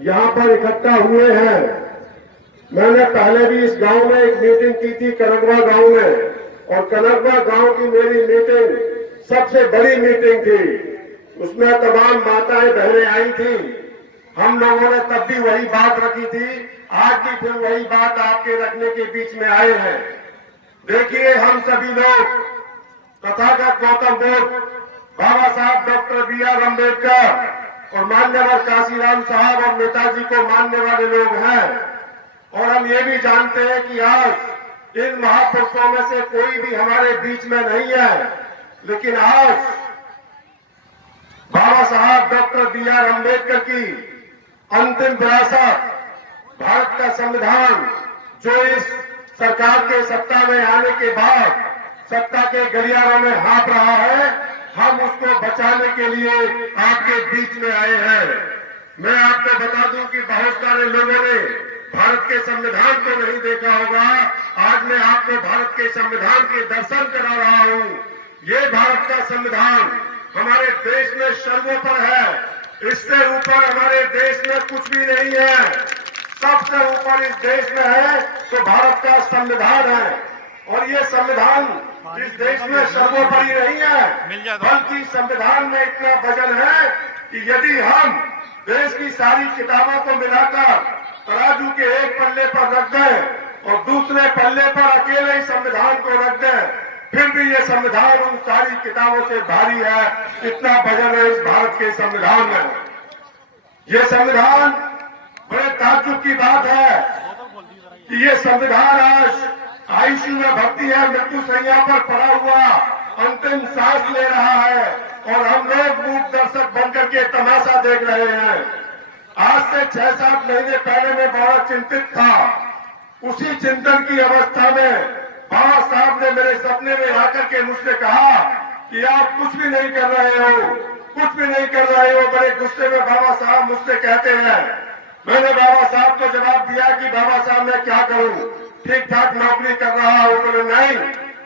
यहाँ पर इकट्ठा हुए हैं। मैंने पहले भी इस गांव में एक मीटिंग की थी, कनकवा गांव में, और कनकवा गांव की मेरी मीटिंग सबसे बड़ी मीटिंग थी। उसमें तमाम माताएं बहनें आई थी। हम लोगों ने तब भी वही बात रखी थी, आज भी फिर वही बात आपके रखने के बीच में आए हैं। देखिए, हम सभी लोग तथागत गौतम बुद्ध, बाबा साहब डॉक्टर बी.आर. अम्बेडकर और मान्यवर काशीराम साहब और नेताजी को मानने वाले लोग हैं। और हम ये भी जानते हैं कि आज इन महापुरुषों में से कोई भी हमारे बीच में नहीं है, लेकिन आज बाबा साहब डॉक्टर बी.आर. अम्बेडकर की अंतिम विरासत, भारत का संविधान, जो इस सरकार के सत्ता में आने के बाद सत्ता के गलियारों में हाँप रहा है, हम उसको बचाने के लिए आपके बीच में आए हैं। मैं आपको बता दूं कि बहुत सारे लोगों ने भारत के संविधान को नहीं देखा होगा। आज मैं आपको भारत के संविधान के दर्शन करा रहा हूं। ये भारत का संविधान हमारे देश में सर्वोपरि है। इससे ऊपर हमारे देश में कुछ भी नहीं है। सबसे ऊपर इस देश में है तो भारत का संविधान है। और ये संविधान इस देश में सर्वोपरि नहीं है, बल्कि संविधान में इतना वजन है कि यदि हम देश की सारी किताबों को मिलाकर तराजू के एक पल्ले पर रख दें और दूसरे पल्ले पर अकेले ही संविधान को रख दें, फिर भी ये संविधान उन सारी किताबों से भारी है। इतना वजन है इस भारत के संविधान में। ये संविधान, बड़े ताज्जुब की बात है कि ये संविधान आज आईसीयू में भर्ती है, मृत्यु शैया पर पड़ा हुआ अंतिम सांस ले रहा है, और हम लोग मूक दर्शक बनकर के तमाशा देख रहे हैं। आज से 6-7 महीने पहले मैं बड़ा चिंतित था। उसी चिंतन की अवस्था में बाबा साहब ने मेरे सपने में आकर के मुझसे कहा कि आप कुछ भी नहीं कर रहे हो, कुछ भी नहीं कर रहे हो। बड़े गुस्से में बाबा साहब मुझसे कहते हैं। मैंने बाबा साहब को जवाब दिया कि बाबा साहब मैं क्या करूं, ठीक ठाक नौकरी कर रहा हूं। बोले नहीं,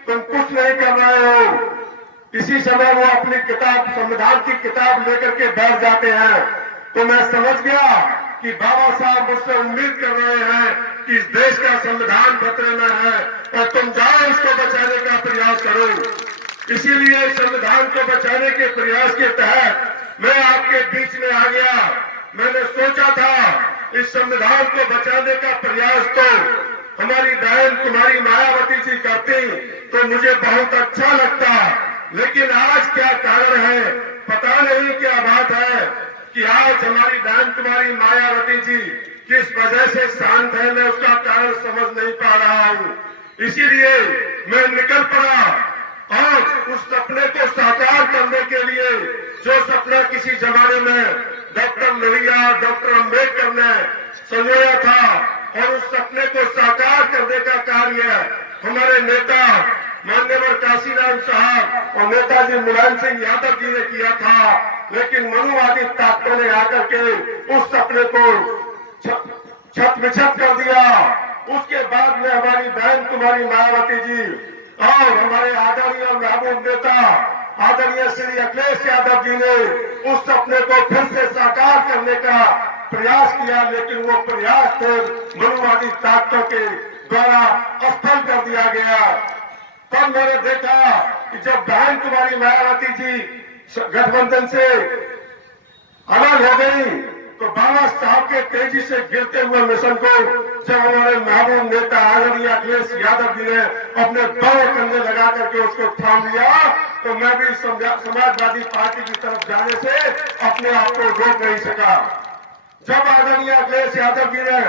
तुम कुछ नहीं कर रहे हो। इसी समय वो अपनी किताब, संविधान की किताब लेकर के बैठ जाते हैं। तो मैं समझ गया कि बाबा साहब मुझसे उम्मीद कर रहे हैं कि इस देश का संविधान खतरे में है और तुम जाओ इसको बचाने का प्रयास करो। इसीलिए संविधान को बचाने के प्रयास के तहत मैं आपके बीच में आ गया। मैंने सोचा था इस संविधान को बचाने का प्रयास तो हमारी बहन कुमारी मायावती जी करती तो मुझे बहुत अच्छा लगता, लेकिन आज क्या कारण है, पता नहीं क्या बात है कि आज हमारी बहन कुमारी मायावती जी किस वजह से शांत है, मैं उसका कारण समझ नहीं पा रहा हूँ। इसीलिए मैं निकल पड़ा और उस सपने को साकार करने के लिए, जो सपना किसी जमाने में डॉक्टर लोहिया, डॉक्टर अम्बेडकर ने संजोया था, और उस सपने को साकार करने का कार्य हमारे नेता माननीय काशीराम साहब और नेताजी मुलायम सिंह यादव जी ने किया था। लेकिन मनुवादी ताकतों ने आकर के उस सपने को छत-बिछत कर दिया। उसके बाद में हमारी बहन कुमारी मायावती जी और हमारे आदरणीय और महबूब नेता आदरणीय श्री अखिलेश यादव जी ने उस सपने को फिर से साकार करने का प्रयास किया, लेकिन वो प्रयास फिर मनुवादी ताकतों के द्वारा असफल कर दिया गया। तब मैंने देखा कि जब बहन कुमारी मायावती जी गठबंधन से अलग हो गई तो बाबा साहब के तेजी से गिरते हुए मिशन को जब हमारे महबूब नेता आदरणीय अखिलेश यादव जी ने अपने दोनों कंधे लगा करके उसको थाम लिया, तो मैं भी समाजवादी पार्टी की तरफ जाने से अपने आप को रोक नहीं सका। जब आदरणीय अखिलेश यादव जी ने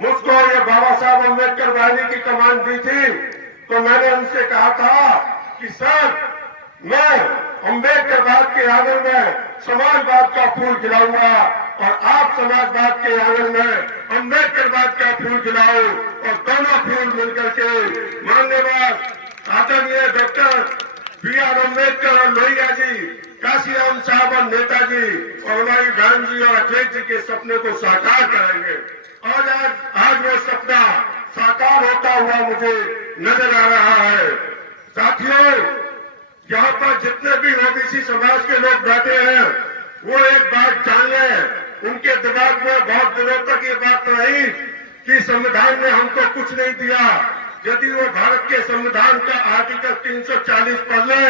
मुझको ये बाबा साहब अम्बेडकर वाहिनी की कमान दी थी, तो मैंने उनसे कहा था कि सर, मैं अम्बेडकरवाद के आंगन में समाजवाद का फूल खिलाऊंगा और आप समाजवाद के आंगन में अम्बेडकरवाद का फूल खिलाओ, और दोनों फूल मिलकर के मान्यवर आदरणीय डॉक्टर बी.आर. अम्बेडकर और लोहिया जी, काशीराम साहब और नेताजी और हमारी बहन जी और अखिलेश जी के सपने को साकार करेंगे। आज वो सपना साकार होता हुआ मुझे नजर आ रहा है। साथियों, यहाँ पर जितने भी ओबीसी समाज के लोग बैठे हैं, वो एक बात जान लें उनके दिमाग में बहुत दिनों तक ये बात रही कि संविधान ने हमको कुछ नहीं दिया। यदि वो भारत के संविधान का आर्टिकल 340 पढ़ ले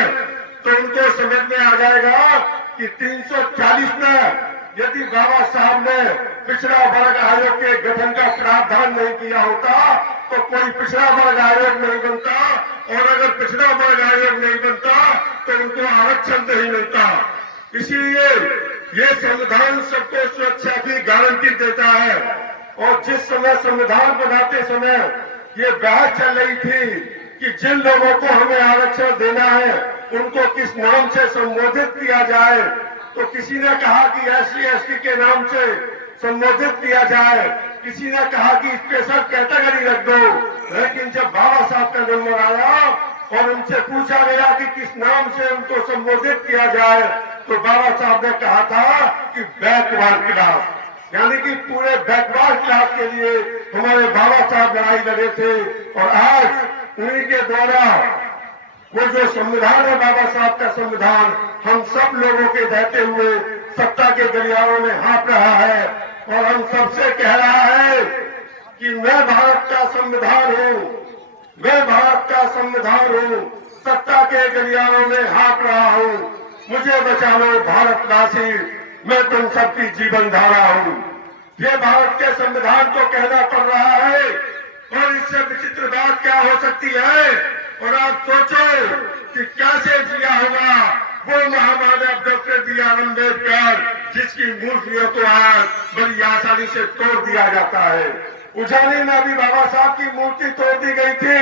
तो उनको समझ में आ जाएगा कि 340 में यदि बाबा साहब ने पिछड़ा वर्ग आयोग के गठन का प्रावधान नहीं किया होता तो कोई पिछड़ा वर्ग आयोग नहीं बनता, और अगर पिछड़ा वर्ग आयोग नहीं बनता तो उनको आरक्षण नहीं मिलता। इसीलिए ये संविधान सबको सुरक्षा की गारंटी देता है। और जिस समय संविधान बनाते समय ये बहस चल रही थी कि जिन लोगों को हमें आरक्षण देना है उनको किस नाम से संबोधित किया जाए, तो किसी ने कहा कि SC/ST के नाम से संबोधित किया जाए, किसी ने कहा कि स्पेशल कैटेगरी रख दो। लेकिन जब बाबा साहब का नंबर आया और उनसे पूछा गया कि किस नाम से उनको संबोधित किया जाए, तो बाबा साहब ने कहा था कि बैकवर्ड क्लास, यानी कि पूरे बैकवर्ड क्लास के लिए हमारे बाबा साहब लड़ाई लड़े थे। और आज उन्हीं के द्वारा वो जो संविधान है बाबा साहब का संविधान हम सब लोगों के रहते हुए सत्ता के गलियारों में हाँप रहा है और हम सबसे कह रहा है कि मैं भारत का संविधान हूँ, मैं भारत का संविधान हूँ, सत्ता के गलियारों में हाँप रहा हूँ, मुझे बचा लो भारतवासी, मैं तुम सबकी जीवन धारा हूँ। ये भारत के संविधान को कहना पड़ रहा है और इससे विचित्र बात क्या हो सकती है। और आप सोचो कि कैसे जिया होगा वो महामानव डॉक्टर B.R. अम्बेडकर जिसकी मूर्तियों को आज बड़ी आसानी से तोड़ दिया जाता है। उजानी में भी बाबा साहब की मूर्ति तोड़ दी गई थी।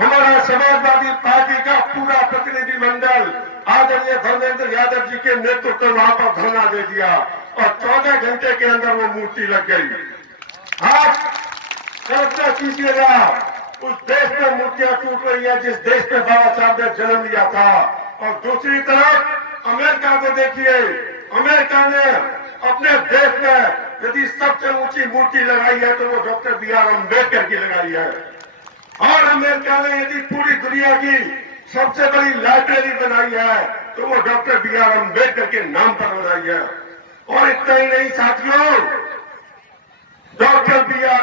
हमारा समाजवादी पार्टी का पूरा प्रतिनिधिमंडल आदरणीय धर्मेंद्र यादव जी के नेतृत्व में वहां पर धरना दे दिया और 14 घंटे के अंदर वो मूर्ति लग गई। आज कल्पना कीजिएगा उस देश में मूर्तियां टूट रही है जिस देश में बाबा साहब ने जन्म लिया था। और दूसरी तरफ अमेरिका को देखिए, अमेरिका ने अपने देश में यदि सबसे ऊंची मूर्ति लगाई है तो वो डॉक्टर B.R. अम्बेडकर की लगाई है। और अमेरिका ने यदि पूरी दुनिया की सबसे बड़ी लाइब्रेरी बनाई है तो वो डॉक्टर B.R. अम्बेडकर के नाम पर बनाई है। और इतना ही नहीं साथियों, डॉक्टर B.R.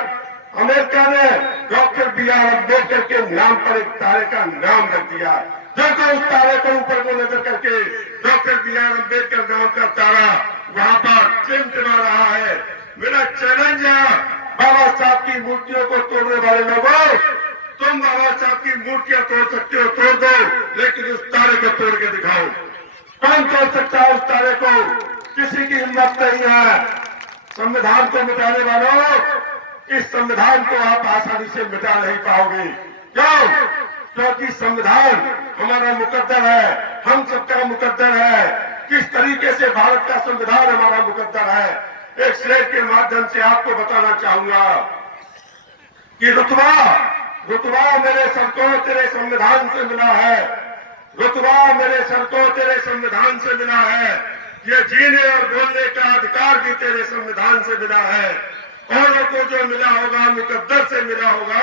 अमेरिका ने डॉक्टर B.R. अम्बेडकर के नाम पर एक तारे का नाम रख दिया। देखो उस तारे को ऊपर को नजर करके डॉक्टर B.R. अम्बेडकर नाम का तारा वहां पर टिमटिमा रहा है। मेरा चैलेंज है बाबा साहब की मूर्तियों को तोड़ने वाले लोगों, तुम बाबा साहब की मूर्तियां तोड़ सकते हो, तोड़ दो, लेकिन उस तारे को तोड़ के दिखाओ। कौन तोड़ सकता है उस तारे को? किसी की हिम्मत नहीं है। संविधान को मिटाने वालों, इस संविधान को आप आसानी से मिटा नहीं पाओगे। क्यों? क्योंकि संविधान हमारा मुकद्दर है, हम सबका मुकद्दर है। किस तरीके से भारत का संविधान हमारा मुकद्दर है, एक स्लेट के माध्यम से आपको बताना चाहूंगा कि रुतबा मेरे सर को तेरे संविधान से मिला है, रुतबा मेरे सर को तेरे संविधान से मिला है। ये जीने और बोलने का अधिकार भी तेरे संविधान से मिला है। औरों को जो मिला होगा मुकद्दर से मिला होगा,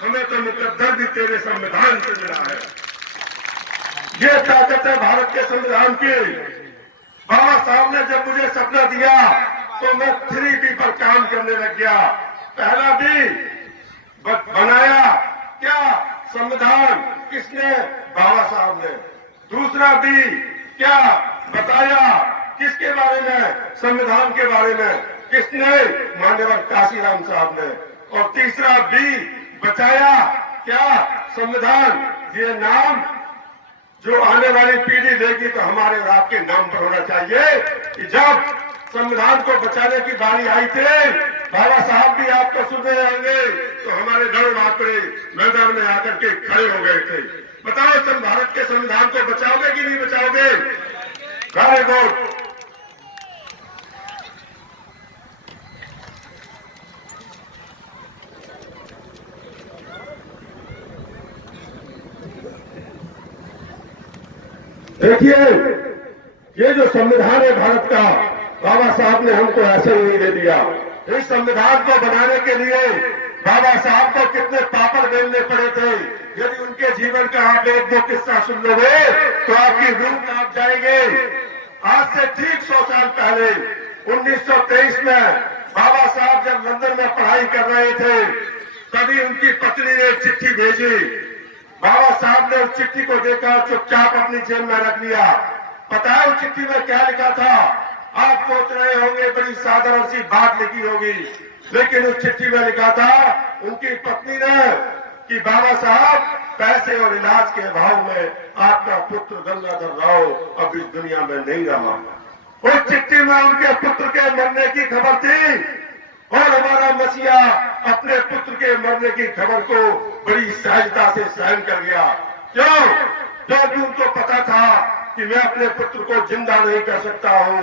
हमें तो मुकद्दर भी तेरे संविधान से मिला है। ये ताकत है भारत के संविधान की। बाबा साहब ने जब मुझे सपना दिया तो मैं 3D पर काम करने लग गया। पहला भी बनाया क्या? संविधान। किसने? बाबा साहब ने। दूसरा भी क्या बताया? किसके बारे में? संविधान के बारे में। किसने? मान्यवर काशीराम साहब ने। और तीसरा भी बचाया क्या? संविधान। ये नाम जो आने वाली पीढ़ी लेगी तो हमारे और आपके नाम पर होना चाहिए। कि जब संविधान को बचाने की बारी आई थी, बाबा साहब भी आपको सुन रहे होंगे, तो हमारे घर वहां पे मैदान में आकर के खड़े हो गए थे। बताओ तुम भारत के संविधान को बचाओगे कि नहीं बचाओगे? Very good. देखिए, ये जो संविधान है भारत का, बाबा साहब ने हमको ऐसे ही नहीं दे दिया। इस संविधान को बनाने के लिए बाबा साहब को कितने पापड़ बेलने पड़े थे। यदि उनके जीवन का आप एक दो किस्सा सुन लोगे तो आपकी रूह कांप जाएगी। आज से ठीक 100 साल पहले 1923 में बाबा साहब जब लंदन में पढ़ाई कर रहे थे, तभी उनकी पत्नी ने एक चिट्ठी भेजी। बाबा साहब ने उस चिट्ठी को देखा, चुपचाप अपनी जेब में रख लिया। पता है उस चिट्ठी में क्या लिखा था? आप सोच रहे होंगे बड़ी साधारण सी बात लिखी होगी, लेकिन उस चिट्ठी में लिखा था उनकी पत्नी ने कि बाबा साहब, पैसे और इलाज के अभाव में आपका पुत्र गंगाधर राव अब इस दुनिया में नहीं रहा। उस चिट्ठी में उनके पुत्र के मरने की खबर थी और हमारा मसीहा अपने पुत्र के मरने की खबर को बड़ी सहजता से सहन कर गया। क्यों? क्योंकि उनको पता था कि मैं अपने पुत्र को जिंदा नहीं कर सकता हूं।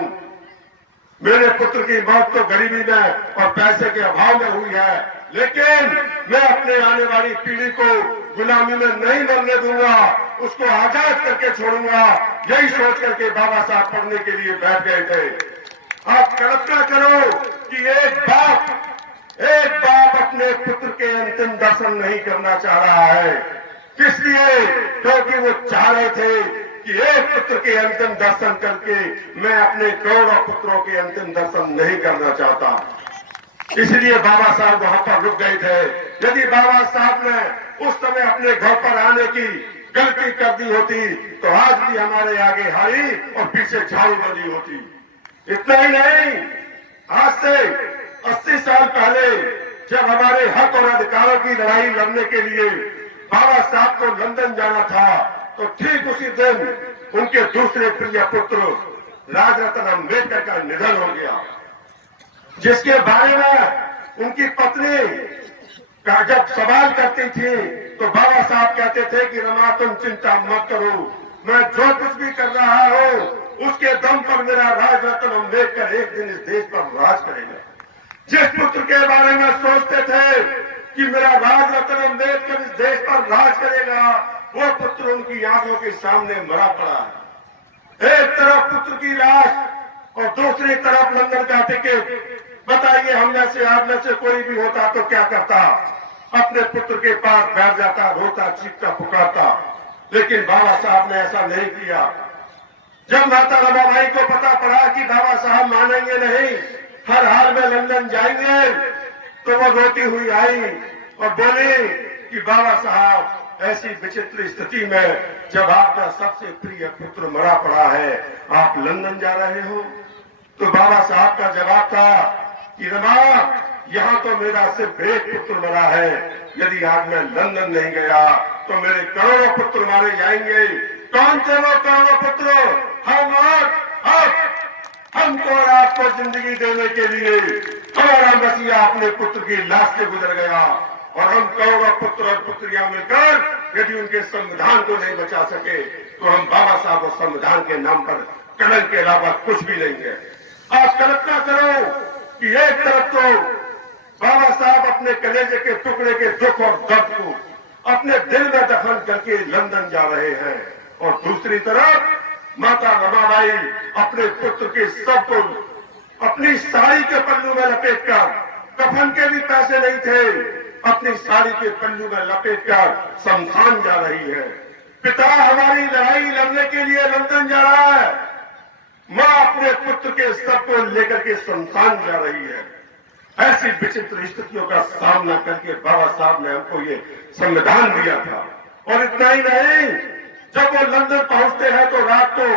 मेरे पुत्र की मौत तो गरीबी में और पैसे के अभाव में हुई है, लेकिन मैं अपने आने वाली पीढ़ी को गुलामी में नहीं मरने दूंगा, उसको आजाद करके छोड़ूंगा। यही सोच करके बाबा साहब पढ़ने के लिए बैठ गए थे। आप कल्पना करो कि एक बाप अपने पुत्र के अंतिम दर्शन नहीं करना चाह रहा है। किस लिए? क्योंकि वो चाह रहे थे कि एक पुत्र के अंतिम दर्शन करके मैं अपने करोड़ों पुत्रों के अंतिम दर्शन नहीं करना चाहता। इसलिए बाबा साहब वहां पर रुक गए थे। यदि बाबा साहब ने उस समय अपने घर पर आने की गलती कर दी होती तो आज भी हमारे आगे हारी और पीछे झाड़ू बनी होती। इतना ही नहीं, आज से 80 साल पहले जब हमारे हक और अधिकारों की लड़ाई लड़ने के लिए बाबा साहब को लंदन जाना था, तो ठीक उसी दिन उनके दूसरे प्रिय पुत्र राजरत्न अम्बेडकर का निधन हो गया, जिसके बारे में उनकी पत्नी का जब सवाल करती थी तो बाबा साहब कहते थे कि रमा तुम चिंता मत करो, मैं जो कुछ भी कर रहा हूं उसके दम पर मेरा राजरत्न अम्बेडकर एक दिन इस देश पर राज करेगा। जिस पुत्र के बारे में सोचते थे कि मेरा राजरत्न अम्बेडकर इस देश पर राज करेगा, वो पुत्र उनकी आंखों के सामने मरा पड़ा है। एक तरफ पुत्र की लाश और दूसरी तरफ लंदन का टिकट। बताइए, हम में से आप में से कोई भी होता तो क्या करता? अपने पुत्र के पास बैठ जाता, रोता, चीखता, पुकारता। लेकिन बाबा साहब ने ऐसा नहीं किया। जब माता रमाबाई को पता पड़ा कि बाबा साहब मानेंगे नहीं, हर हाल में लंदन जाएंगे, तो वो रोती हुई आई और बोली कि बाबा साहब, ऐसी विचित्र स्थिति में जब आपका सबसे प्रिय पुत्र मरा पड़ा है, आप लंदन जा रहे हो? तो बाबा साहब का जवाब था कि रमा, यहाँ तो मेरा सिर्फ एक पुत्र मरा है। यदि आज मैं लंदन नहीं गया तो मेरे करोड़ों पुत्र मारे जाएंगे। कौन थे वो करोड़ों पुत्र? हमको और आपको जिंदगी देने के लिए हमारा मसीहा अपने पुत्र की लाश से गुजर गया, और हम करोड़ों पुत्र और पुत्रियां मिलकर यदि उनके संविधान को नहीं बचा सके तो हम बाबा साहब और संविधान के नाम पर कलंक के अलावा कुछ भी नहीं है। आप कल्पना करो कि एक तरफ तो बाबा साहब अपने कलेजे के टुकड़े के दुख और दर्द को अपने दिल में दफन करके लंदन जा रहे हैं, और दूसरी तरफ माता रमाबाई अपने पुत्र के सब को अपनी साड़ी के पल्लू में लपेटकर, कफन के भी पैसे नहीं थे, अपनी साड़ी के पल्लू में लपेटकर शमशान जा रही है। पिता हमारी लड़ाई लड़ने के लिए लंदन जा रहा है, मां अपने पुत्र के सब को लेकर के शमशान जा रही है। ऐसी विचित्र स्थितियों का सामना करके बाबा साहब ने हमको ये संविधान दिया था। और इतना ही नहीं, जब वो लंदन पहुंचते हैं तो रात को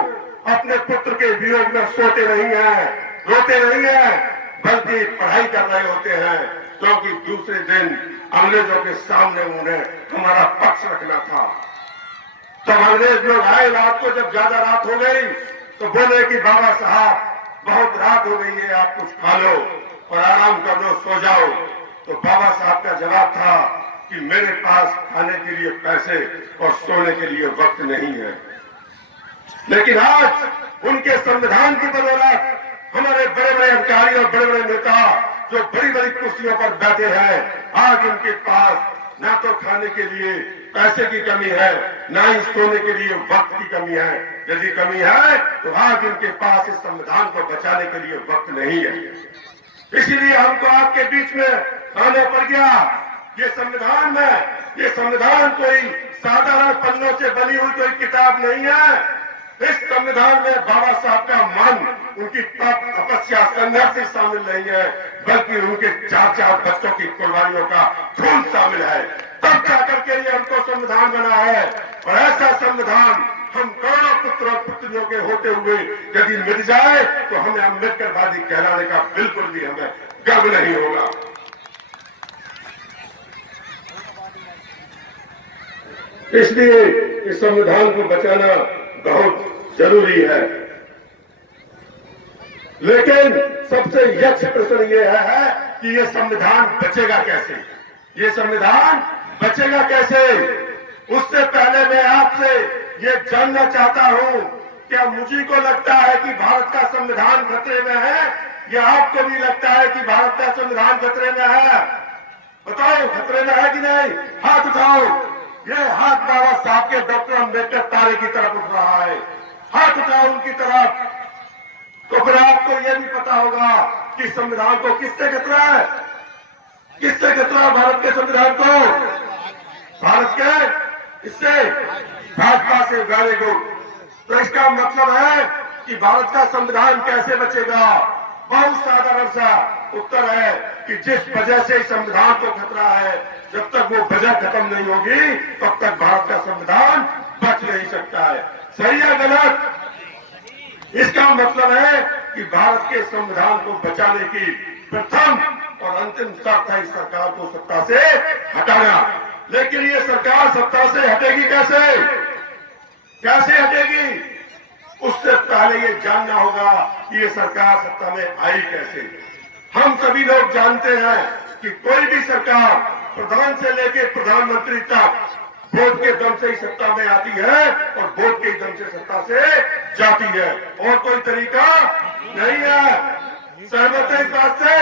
अपने पुत्र के वियोग में सोते नहीं हैं, रोते नहीं हैं, बल्कि पढ़ाई कर रहे होते हैं, क्योंकि दूसरे दिन अंग्रेजों के सामने उन्हें हमारा पक्ष रखना था। जब अंग्रेज लोग आए रात को, जब ज्यादा रात हो गई तो बोले कि बाबा साहब बहुत रात हो गई है, आप कुछ खा लो और आराम कर लो, सो जाओ। तो बाबा साहब का जवाब था कि मेरे पास खाने के लिए पैसे और सोने के लिए वक्त नहीं है। लेकिन आज उनके संविधान की बदौलत हमारे बड़े बड़े अधिकारी और बड़े बड़े नेता जो बड़ी बड़ी कुर्सियों पर बैठे हैं, आज उनके पास ना तो खाने के लिए पैसे की कमी है, ना ही सोने के लिए वक्त की कमी है। यदि कमी है तो आज उनके पास इस संविधान को बचाने के लिए वक्त नहीं है। इसीलिए हमको आपके बीच में आना पड़ गया। ये संविधान कोई साधारण पन्नों से बनी हुई कोई किताब नहीं है। इस संविधान में बाबा साहब का मन उनकी तप तपस्या संघर्ष से शामिल नहीं है, बल्कि उनके 4-4 बच्चों की कुर्बानियों का खून शामिल है। तब जाकर के लिए हमको संविधान बना है, और ऐसा संविधान हम करोड़ों पुत्र और पुत्रियों के होते हुए यदि मिट जाए तो हमें अम्बेडकरवादी कहलाने का बिल्कुल भी हमें गर्व नहीं होगा। इसलिए इस संविधान को बचाना बहुत जरूरी है। लेकिन सबसे यक्ष प्रश्न यह है कि ये संविधान बचेगा कैसे, ये संविधान बचेगा कैसे। उससे पहले मैं आपसे ये जानना चाहता हूं, क्या मुझे को लगता है कि भारत का संविधान खतरे में है, या आपको भी लगता है कि भारत का संविधान खतरे में है? बताओ, खतरे में है कि नहीं? हाथ उठाओ। ये हाथ बाबा साहब के डॉक्टर अम्बेडकर तारे की तरफ उठ रहा है, हाथ उठाओ उनकी तरफ। तो फिर आपको यह भी पता होगा कि संविधान को किससे खतरा है, किससे खतरा है भारत के संविधान को? भारत के इससे, भाजपा से। Very good. तो इसका मतलब है कि भारत का संविधान कैसे बचेगा? बहुत साधारण सा उत्तर है कि जिस वजह से संविधान को खतरा है, जब तक वो वजह खत्म नहीं होगी तब तक भारत का संविधान बच नहीं सकता है। सही है गलत? इसका मतलब है कि भारत के संविधान को बचाने की प्रथम और अंतिम शर्त है इस सरकार को सत्ता से हटाना। लेकिन ये सरकार सत्ता से हटेगी कैसे, कैसे हटेगी? उससे पहले ये जानना होगा कि ये सरकार सत्ता में आई कैसे। हम सभी लोग जानते हैं कि कोई भी सरकार प्रधान से लेकर प्रधानमंत्री तक वोट के दम से ही सत्ता में आती है और वोट के दम से सत्ता से जाती है, और कोई तरीका नहीं है। सहमत है इस बात से?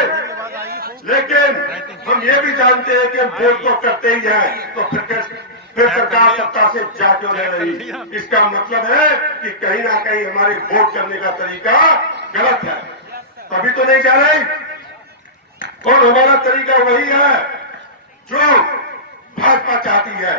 लेकिन हम ये भी जानते हैं कि हम वोट तो करते ही हैं, तो फिर सरकार सत्ता से जा क्यों रह रही? इसका मतलब है कि कहीं ना कहीं हमारे वोट करने का तरीका गलत है, तभी तो नहीं जा रही। और हमारा तरीका वही है जो भाजपा चाहती है।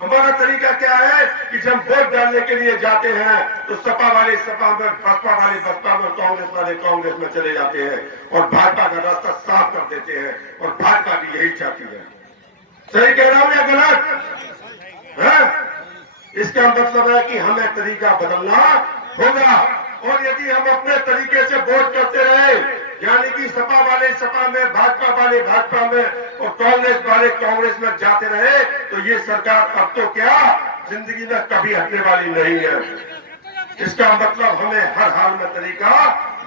हमारा तरीका क्या है कि जब वोट डालने के लिए जाते हैं तो सपा वाले सपा में, बसपा वाले बसपा में, कांग्रेस वाले कांग्रेस में चले जाते हैं और भाजपा का रास्ता साफ कर देते हैं, और भाजपा भी यही चाहती है। सही कह रहा हूं या गलत है? इसका मतलब है कि हमें तरीका बदलना होगा, और यदि हम अपने तरीके से वोट करते रहे, यानी कि सपा वाले सपा में, भाजपा वाले भाजपा में और कांग्रेस वाले कांग्रेस में जाते रहे, तो ये सरकार अब तो क्या जिंदगी में कभी हटने वाली नहीं है। इसका मतलब हमें हर हाल में तरीका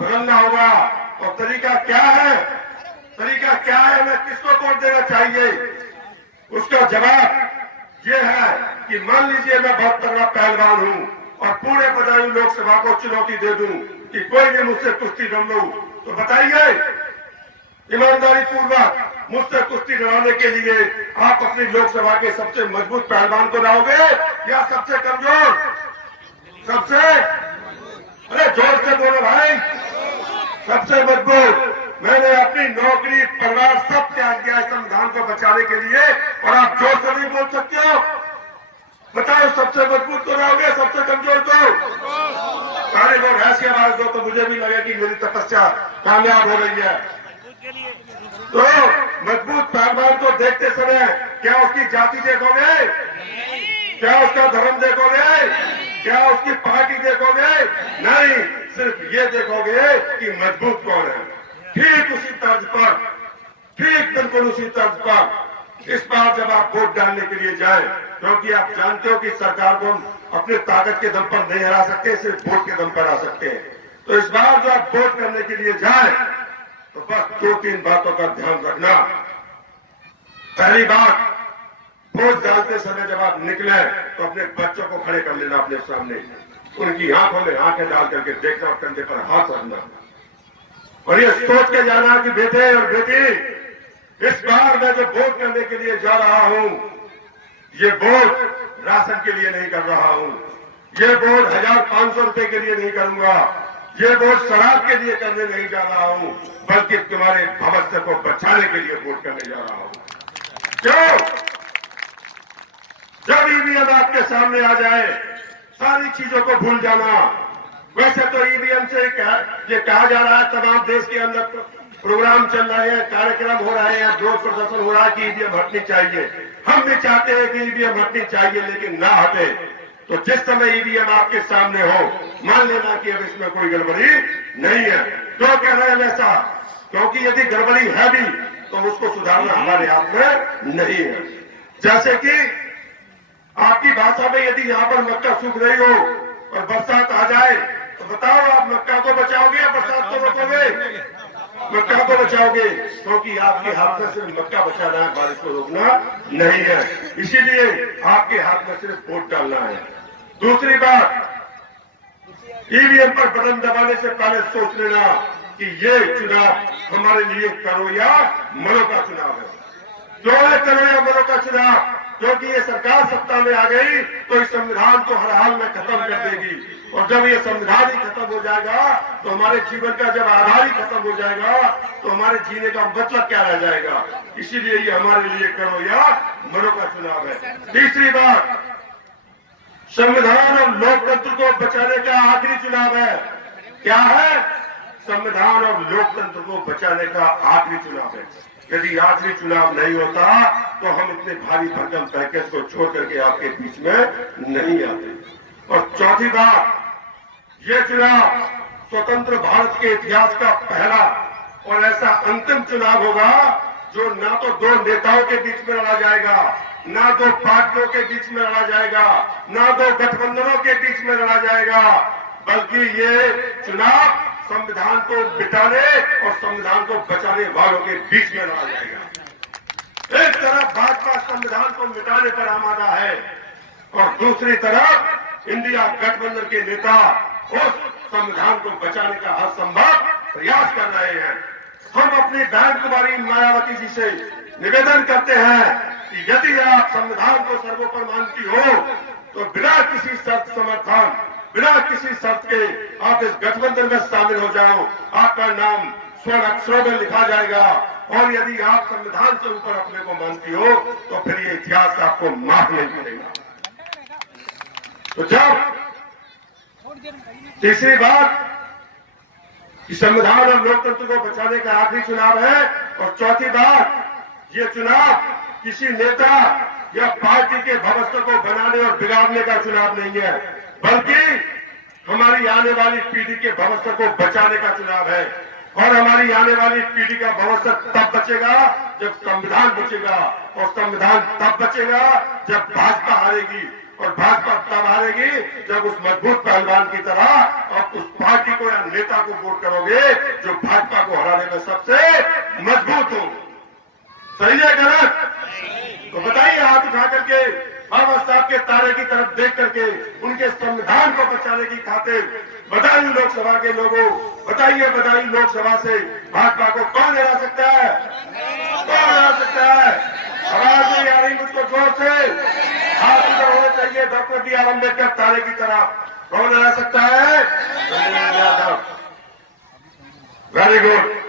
बदलना होगा। और तरीका क्या है, तरीका क्या है, हमें किसको वोट देना चाहिए? उसका जवाब ये है कि मान लीजिए मैं बहुत तगड़ा पहलवान हूं और पूरे बदायूं लोकसभा को चुनौती दे दूं कि कोई भी मुझसे कुश्ती लड़ लूं, तो बताइए ईमानदारी पूर्वक मुझसे कुश्ती लड़ाने के लिए आप अपनी लोकसभा के सबसे मजबूत पहलवान को लाओगे या सबसे कमजोर? सबसे, अरे जोर से बोलो भाई, सबसे मजबूत। मैंने अपनी नौकरी, परिवार सब त्याग दिया संविधान को बचाने के लिए, और आप जोर से नहीं बोल सकते हो? बताओ, सबसे मजबूत को लाओगे, सबसे कमजोर को? सारे लोग ऐसी आवाज दो तो मुझे भी लगे कि मेरी तपस्या कामयाब हो रही है। तो मजबूत पहलवान को देखते समय क्या उसकी जाति देखोगे, क्या उसका धर्म देखोगे, क्या उसकी पार्टी देखोगे? नहीं, सिर्फ ये देखोगे कि मजबूत कौन है। ठीक उसी तर्ज पर, ठीक बिल्कुल उसी तर्ज पर इस बार जब आप वोट डालने के लिए जाएं, क्योंकि आप जानते हो कि सरकार को हम अपने ताकत के दम पर नहीं हरा सकते, सिर्फ वोट के दम पर हरा सकते हैं। तो इस बार जो आप वोट करने के लिए जाएं तो बस 2-3 बातों का ध्यान रखना। पहली बात, वोट डालते समय जब आप निकले तो अपने बच्चों को खड़े कर लेना अपने सामने, उनकी आंखों में आंखें डाल करके देखना और कंधे पर हाथ रखना, और ये सोच के जाना कि बेटे और बेटी, इस बार मैं जो वोट करने के लिए जा रहा हूं, ये वोट राशन के लिए नहीं कर रहा हूं, ये वोट 1500 रुपए के लिए नहीं करूंगा, ये वोट शराब के लिए करने नहीं जा रहा हूं, बल्कि तुम्हारे भविष्य को बचाने के लिए वोट करने जा रहा हूं। क्यों? जब ईवीएम आपके सामने आ जाए, सारी चीजों को भूल जाना, वैसे तो ईवीएम से ये कहा जा रहा है, तमाम देश के अंदर प्रोग्राम चल रहे हैं, कार्यक्रम हो रहे हैं, विरोध प्रदर्शन हो रहा है कि ईवीएम हटनी चाहिए। हम भी चाहते हैं कि ईवीएम हटनी चाहिए, लेकिन ना हटे तो जिस समय ईवीएम आपके सामने हो, मान लेना कि अब इसमें कोई गड़बड़ी नहीं है। क्यों कह रहे हैं ऐसा? क्योंकि यदि गड़बड़ी है भी तो उसको सुधारना हमारे हाथ में नहीं है। जैसे कि आपकी भाषा में यदि यहाँ पर मक्का सूख रही हो और बरसात आ जाए तो बताओ, आप मक्का को बचाओगे या बरसात को रोकोगे? मक्का को बचाओगे, क्योंकि आपके हाथ में सिर्फ मक्का बचाना है, बारिश को रोकना नहीं है। इसीलिए आपके हाथ में सिर्फ वोट डालना है। दूसरी बात, ईवीएम पर बटन दबाने से पहले सोच लेना कि ये चुनाव हमारे लिए करो या मरो का चुनाव है। क्यों है करो या मरो का चुनाव? क्योंकि ये सरकार सत्ता में आ गई तो इस संविधान को हर हाल में खत्म कर देगी, और जब ये संविधान ही खत्म हो जाएगा तो हमारे जीवन का जब आधार ही खत्म हो जाएगा तो हमारे जीने का मतलब क्या रह जाएगा? इसीलिए ये हमारे लिए करो या मरो का चुनाव है। तीसरी बात, संविधान और लोकतंत्र को बचाने का आखिरी चुनाव है। क्या है? संविधान और लोकतंत्र को बचाने का आखिरी चुनाव है। यदि आखिरी चुनाव नहीं होता तो हम इतने भारी भरकम पैकेज को छोड़ करके आपके बीच में नहीं आते। और चौथी बात, ये चुनाव स्वतंत्र भारत के इतिहास का पहला और ऐसा अंतिम चुनाव होगा जो ना तो दो नेताओं के बीच में लड़ा जाएगा, ना दो पार्टियों के बीच में लड़ा जाएगा, ना दो गठबंधनों के बीच में लड़ा जाएगा, बल्कि ये चुनाव संविधान को मिटाने और संविधान को बचाने वालों के बीच में लड़ा जाएगा। एक तरफ भाजपा संविधान को मिटाने पर आमादा है और दूसरी तरफ इंडिया गठबंधन के नेता उस संविधान को बचाने का हर संभव प्रयास कर रहे हैं। हम अपनी बहन कुमारी मायावती जी से निवेदन करते हैं कि यदि आप संविधान को सर्वोपरि मानती हो तो बिना किसी शर्त समर्थन, बिना किसी शर्त के आप इस गठबंधन में शामिल हो जाओ। आपका नाम स्वर्ण अक्षरों में लिखा जाएगा, और यदि आप संविधान से ऊपर अपने को मानती हो तो फिर ये इतिहास आपको माफ नहीं करेगा। तो जब तीसरी बात कि संविधान और लोकतंत्र को बचाने का आखिरी चुनाव है, और चौथी बात, ये चुनाव किसी नेता या पार्टी के भविष्य को बनाने और बिगाड़ने का चुनाव नहीं है, बल्कि हमारी आने वाली पीढ़ी के भविष्य को बचाने का चुनाव है। और हमारी आने वाली पीढ़ी का भविष्य तब बचेगा जब संविधान बचेगा, और संविधान तब बचेगा जब भाजपा हारेगी, और भाजपा तब हारेगी जब उस मजबूत पहलवान की तरह आप उस पार्टी को या नेता को वोट करोगे जो भाजपा को हराने में सबसे मजबूत हो। सही है गलत? तो बताइए हाथ उठा करके, बाबा साहब के तारे की तरफ देख करके, उनके संविधान को बचाने की खातिर बदायूं लोकसभा के लोगों, बताइए बदायूं लोकसभा से भाजपा को कौन हरा सकता है? कौन हरा सकता है? आवाज नहीं आ रही मुझको जोर से, हाथ उधर होने चाहिए डॉक्टर बी.आर. अम्बेडकर तारे की तरफ। कौन हरा सकता है? Very good.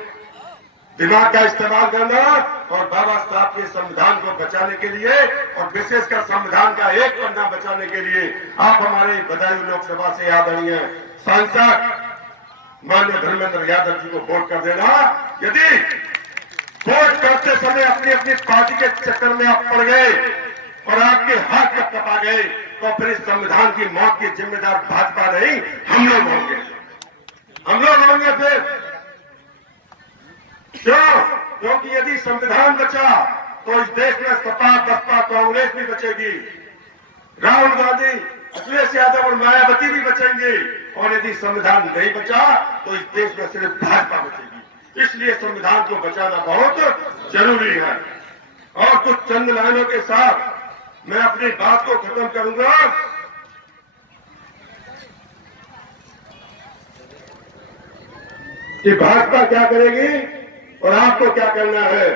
दिमाग का इस्तेमाल करना और बाबा साहब के संविधान को बचाने के लिए, और विशेषकर संविधान का एक पन्ना बचाने के लिए आप हमारे बदायूं लोकसभा से आदरणीय सांसद माननीय धर्मेंद्र यादव जी को वोट कर देना। यदि वोट करते समय अपनी अपनी पार्टी के चक्कर में आप पड़ गए और आपके हाथ में कपा गए तो फिर इस संविधान की मौत की जिम्मेदार भाजपा नहीं, हम लोग होंगे। हम लोग होंगे फिर। क्यों? क्योंकि यदि संविधान बचा तो इस देश में सपा, बसपा, कांग्रेस भी बचेगी, राहुल गांधी, अखिलेश यादव और मायावती भी बचेंगे, और यदि संविधान नहीं बचा तो इस देश में सिर्फ भाजपा बचेगी। इसलिए संविधान को बचाना बहुत जरूरी है। और कुछ चंद लाइनों के साथ मैं अपनी बात को खत्म करूंगा। कि भाजपा क्या करेगी और आपको क्या करना है।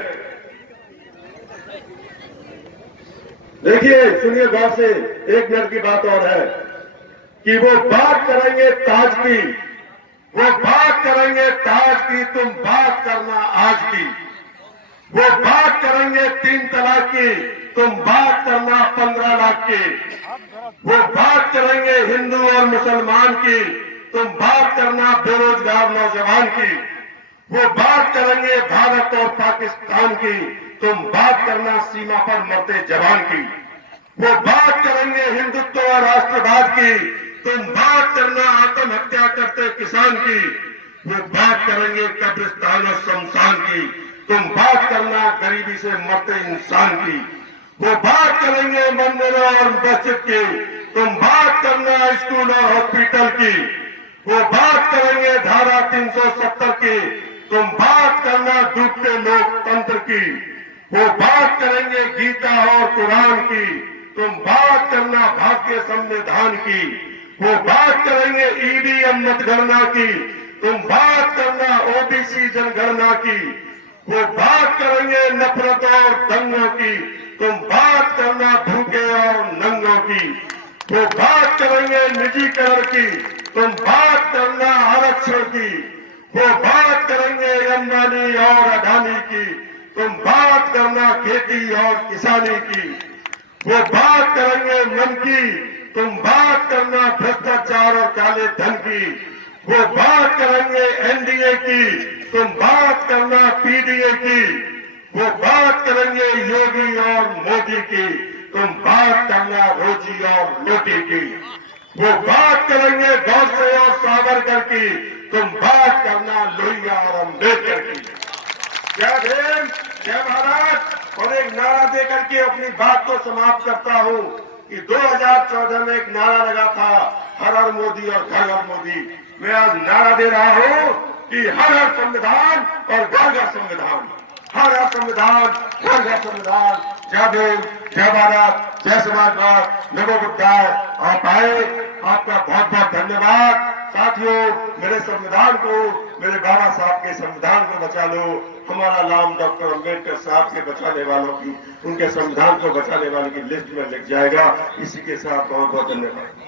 देखिए, सुनिए गौर से, एक मिनट की बात और है कि वो बात करेंगे ताज की, वो बात करेंगे ताज की, तुम बात करना आज की। वो बात करेंगे 3 तलाक की, तुम बात करना 15 लाख की। वो बात करेंगे हिंदू और मुसलमान की, तुम बात करना बेरोजगार नौजवान की, वो बात करेंगे भारत और पाकिस्तान की, तुम बात करना सीमा पर मरते जवान की, वो बात करेंगे हिंदुत्व और राष्ट्रवाद की, तुम बात करना आत्महत्या करते किसान की, वो बात करेंगे कब्रिस्तान और शमशान की, तुम बात करना गरीबी से मरते इंसान की, वो बात करेंगे मंदिरों और मस्जिद की, तुम बात करना स्कूल और हॉस्पिटल की, वो बात करेंगे धारा 370 की, तुम बात करना डूबते लोकतंत्र की, वो बात करेंगे गीता और कुरान की, तुम बात करना भारतीय संविधान की, वो बात करेंगे ईवीएम मतगणना की, तुम बात करना ओबीसी जनगणना की, वो बात करेंगे नफरत और दंगों की, तुम बात करना भूखे और नंगों की, वो बात करेंगे निजीकरण की, तुम बात करना आरक्षण की, वो बात करेंगे अंबानी और अडानी की, तुम बात करना खेती और किसानी की, वो बात करेंगे मन की, तुम बात करना भ्रष्टाचार और काले धन की, वो बात करेंगे एनडीए की, तुम बात करना पीडीए की, वो बात करेंगे योगी और मोदी की, तुम बात करना रोजी और रोटी की, वो बात करेंगे गौसे और सावरकर की, तुम बात करना लोहिया और अम्बेडकर की। जय भीम, जय भारत। और एक नारा देकर के अपनी बात को समाप्त करता हूं कि 2014 में एक नारा लगा था, हर हर मोदी और घर घर मोदी। मैं आज नारा दे रहा हूं कि हर हर संविधान और घर घर संविधान, हर हर संविधान, घर घर संविधान। जय भीम, जय भारत, जय समाजवाद, नमो बुद्धाय। आप आए, आपका बहुत बहुत धन्यवाद। साथियों, मेरे संविधान को, मेरे बाबा साहब के संविधान को बचा लो। हमारा नाम डॉक्टर अम्बेडकर साहब के बचाने वालों की, उनके संविधान को बचाने वालों की लिस्ट में लिख जाएगा। इसी के साथ बहुत बहुत धन्यवाद।